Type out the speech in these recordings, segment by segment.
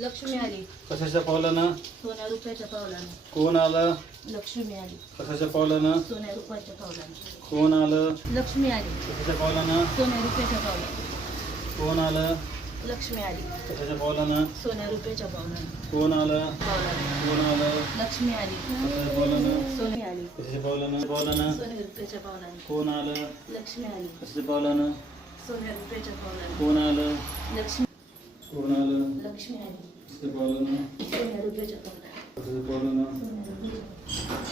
लक्ष्मी आली कशाच्या सोन्या रुपयाच्या पावलानं कोण आलं लक्ष्मी आली कशाच्या सोन्या रुपयाच्या पावलानं कोण आलं लक्ष्मी आली कशाच्या सोन्या रुपयाच्या पावला कोण आलं लक्ष्मी आली कशाच्या पावलानं सोन्या रुपयाच्या पावला कोण आलं पावला कोण आलं लक्ष्मी आली कशाच्या पावला आली कशाच्या सोन्या रुपयाच्या पावला कोण आलं लक्ष्मी आली कशाच्या पावलानं सोन्या रुपयाच्या पावला कोण आलं लक्ष्मी సోనాలు లక్ష్మీ సిద్ధపాలు సిద్ధపాలు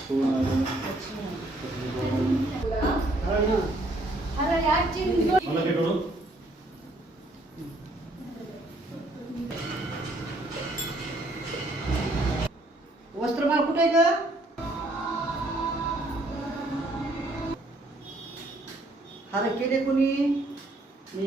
సోనాలు వస్త్రమా కుట అలా కేరే కొని మీ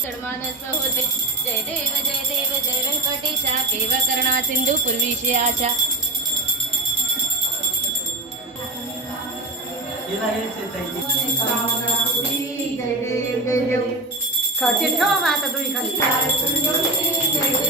સિંધુ પૂર્વીશિયા જય દેવ જય દેવ ખાલી